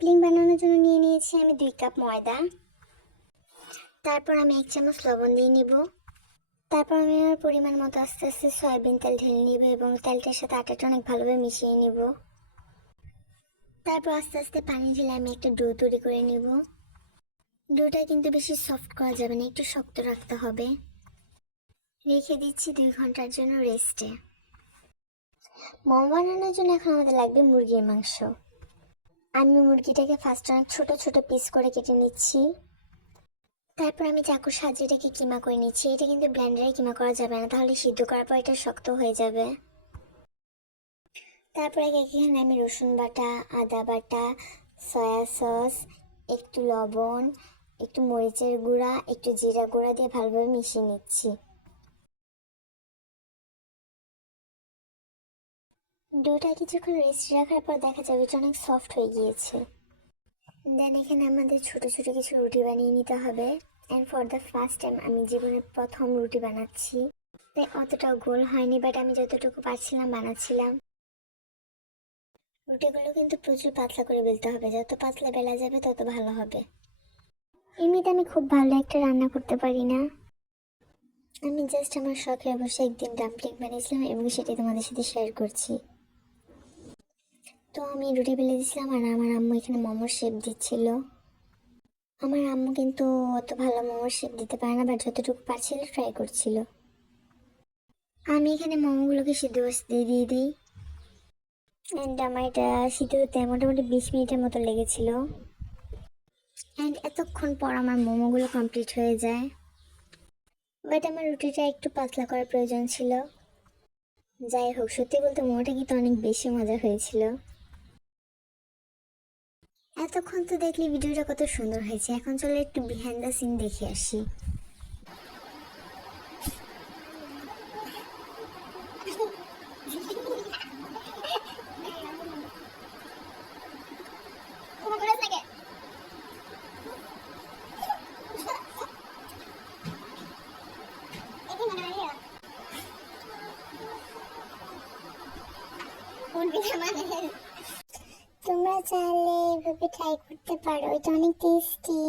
Dumpling বানানোর জন্য নিয়ে নিয়েছি আমি 2 কাপ ময়দা। তারপর আমি 1 চামচ লবণ দিয়ে নিব। তারপর আমি আমার পরিমাণ মতো আস্তে আস্তে সয়াবিন তেল ঢেলে নিব এবং তেলটার সাথে আটাটা অনেক ভালোভাবে মিশিয়ে নিব। তারপর আস্তে আস্তে পানি ঢেলে আমি একটা ডো তৈরি করে নিব। ডোটা কিন্তু বেশি সফট করা যাবে না, একটু শক্ত রাখতে হবে। রেখে দিচ্ছি 2 ঘন্টার জন্য রেস্টে। মোমো বানানোর জন্য এখন আমাদের লাগবে মুরগির মাংস। আমি মুরগিটাকে ফার্স্ট অনেক ছোট ছোট পিস করে কেটে নিচ্ছি। তারপর আমি চাকুর সাহায্যে এটাকে কিমা করে নিচ্ছি। এটা কিন্তু ব্লেন্ডারে কিমা করা যাবে না, তাহলে সিদ্ধ করার পর এটা শক্ত হয়ে যাবে। তারপর এখানে আমি রসুন বাটা, আদা বাটা, সয়া সস, একটু লবণ, একটু মরিচের গুঁড়া, একটু জিরা গুঁড়া দিয়ে ভালোভাবে মিশিয়ে নিচ্ছি। ডোটা কিছুক্ষণ রেস্ট রাখার পর দেখা যাবে এটা অনেক সফট হয়ে গিয়েছে। দেন এখানে আমাদের ছোট ছোট কিছু রুটি বানিয়ে নিতে হবে। And for the first time আমি জীবনে প্রথম রুটি বানাচ্ছি, তাই অতটাও গোল হয়নি, বাট আমি যতটুকু পারছিলাম বানাচ্ছিলাম। রুটিগুলো কিন্তু প্রচুর পাতলা করে বেলতে হবে, যত পাতলা বেলা যাবে তত ভালো হবে। এমনিতে আমি খুব ভালো একটা রান্না করতে পারি না, আমি জাস্ট আমার শখে বসে একদিন ডাম্পলিং বানিয়েছিলাম এবং সেটি তোমাদের সাথে শেয়ার করছি। তো আমি রুটি বেলে দিয়েছিলাম আর আমার আম্মু এখানে মোমোর শেপ দিচ্ছিল। আমার আম্মু কিন্তু অত ভালো মোমোর শেপ দিতে পারে না, বাট যতটুকু পারছিল ট্রাই করছিল। আমি এখানে মোমোগুলোকে সিদ্ধ বসতে দিয়ে দিই। অ্যান্ড আমার এটা সিদ্ধ হতে মোটামুটি 20 মিনিটের মতো লেগেছিল। অ্যান্ড এতক্ষণ পর আমার মোমোগুলো কমপ্লিট হয়ে যায়। বাট আমার রুটিটা একটু পাতলা করার প্রয়োজন ছিল। যাই হোক, সত্যি বলতে মোমোটা কিন্তু অনেক বেশি মজা হয়েছিল। এতক্ষণ তো দেখলি ভিডিওটা কত সুন্দর হয়েছে, এখন চলো একটু বিহাইন্ড দ্য সিন দেখে আসি। তোমরা চাইলে এভাবে ট্রাই করতে পারো, এটা অনেক টেস্টি।